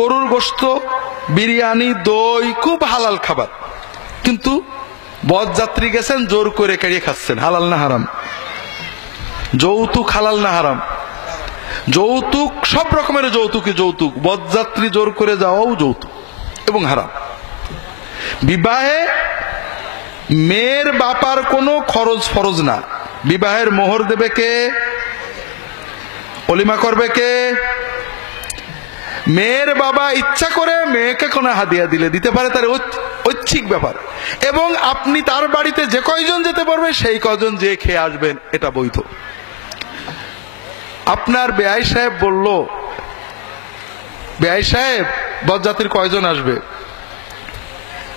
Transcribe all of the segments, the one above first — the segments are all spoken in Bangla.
গরুর গোশত, বিরিয়ানি, দই খুব হালাল খাবার, কিন্তু বরযাত্রী গেছেন জোর করে কেড়ে খাচ্ছেন। হালাল না হারাম? যৌতুক হালাল না হারাম? যৌতুক, সব রকমের যৌতুকই যৌতুক। বরযাত্রী জোর করে যাওয়াও যৌতুক এবং হারাম। বিবাহে মেয়ের বাপার কোনো খরচ ফরজ না। বিবাহের মোহর দেবে কে? অলিমা করবে কে? মেয়ের বাবা ইচ্ছা করে মেয়েকে কোনো হাদিয়া দিতে পারে, তার ঐচ্ছিক ব্যাপার। এবং আপনি তার বাড়িতে যে কয়জন যেতে পারবে সেই কয়জন যে খেয়ে আসবেন, এটা বৈধ। আপনার বেয়াই সাহেব বলল, বেয়াই সাহেব বরযাত্রীর কয়জন আসবে?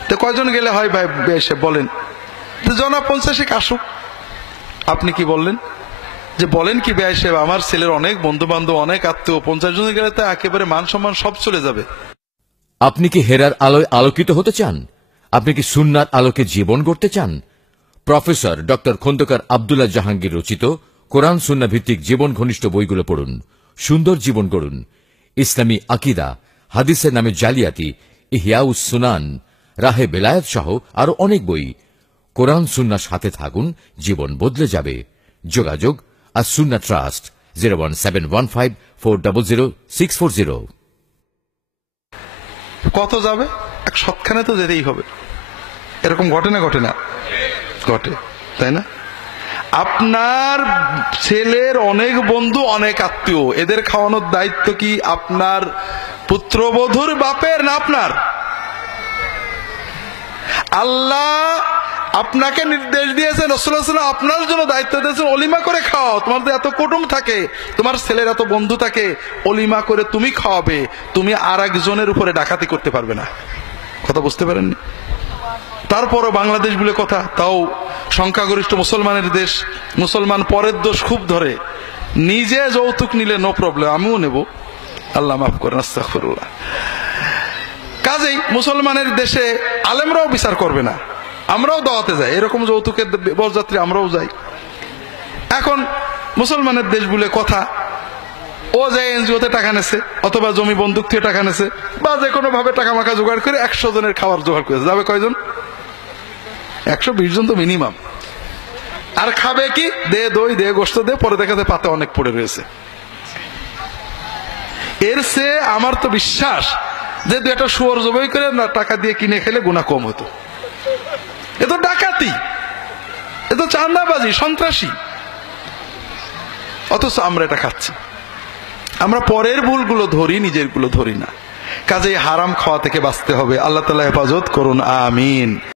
তো কয়জন গেলে হয় ভাই? বেয়াই সাহেব বলেন জনা 50 আসুক। আপনি কি বললেন? যে বলেন কি বেয়াই সাহেব, আমার ছেলের অনেক বন্ধু বান্ধব, অনেক আত্মীয়, 50 জন গেলে তো একেবারে মান সম্মান সব চলে যাবে। আপনি কি হেরার আলোয় আলোকিত হতে চান? আপনি কি সুন্নাত আলোকে জীবন গড়তে চান? প্রফেসর ডক্টর খন্দকার আব্দুল্লাহ জাহাঙ্গীর রচিত কোরআন সুন্নাহ ভিত্তিক জীবন ঘনিষ্ঠ বইগুলো পড়ুন, সুন্দর জীবন গড়ুন। ইসলামী আকিদা, হাদিসের নামে জালিয়াতি, ইহয়াউস সুনান, রাহে বেলায়েত সহ আরো অনেক বই। কোরআন সুন্নাহর সাথে থাকুন, জীবন বদলে যাবে। যোগাযোগ আর সুন্নাহ ট্রাস্ট 01715400640। কত যাবে? এক সৎখানে তো যেতেই হবে। এরকম ঘটে না? ঘটে না? ঘটে, তাই না? আপনার ছেলের অনেক বন্ধু, অনেক আত্মীয়, এদের খাওয়ানোর দায়িত্ব কি আপনার পুত্রবধূর বাপের না আপনার? আল্লাহ আপনাকে নির্দেশ দিয়েছেন, রাসূলুল্লাহ সাল্লাল্লাহু আলাইহি ওয়াসাল্লাম আপনার জন্য দায়িত্ব দিয়েছেন, অলিমা করে খাওয়াও। তোমার এত কুটুম থাকে, তোমার ছেলের এত বন্ধু থাকে, অলিমা করে তুমি খাওয়াবে। তুমি আর একজনের উপরে ডাকাতি করতে পারবে না। কথা বুঝতে পারেননি? তারপরও বাংলাদেশ বলে কথা, তাও সংখ্যাগরিষ্ঠ মুসলমানের দেশ, মুসলমান পরের দোষ খুব ধরে। নিজে যৌতুক নিলে নো প্রবলেম, আমিও নেব, আল্লাহ মাফ করেন, আস্তাগফিরুল্লাহ। কাজেই মুসলমানের দেশে আলেমরাও বিচার করবে না, আমরাও দাওয়াতে যাই, এরকম যৌতুকের বরযাত্রী আমরাও যাই। এখন মুসলমানের দেশ বলে কথা, ও যায় এনজিওতে টাকা নেছে, অথবা জমি বন্দুক থেকে টাকা নেছে, বা যে কোনো ভাবে টাকা মাকা জোগাড় করে 100 জনের খাবার জোগাড় করেছে। যাবে কয়জন? 120 জন তো মিনিমাম। আর খাবে কি? দে দই, দে গোশত, দে, পরে দেখা যায় পাতে অনেক পড়ে রয়েছে। এর চেয়ে আমার তো বিশ্বাস যে 2টা শুয়োর জবাই করে না টাকা দিয়ে কিনে খেলে গুনাহ কম হতো। এ তো ডাকাতি, এ তো চাঁদাবাজি, সন্ত্রাসী। অথচ আমরা এটা খাচ্ছি। আমরা পরের ভুলগুলো ধরি, নিজের গুলো ধরি না। কাজেই হারাম খাওয়া থেকে বাঁচতে হবে। আল্লাহ তাআলা হেফাজত করুন, আমিন।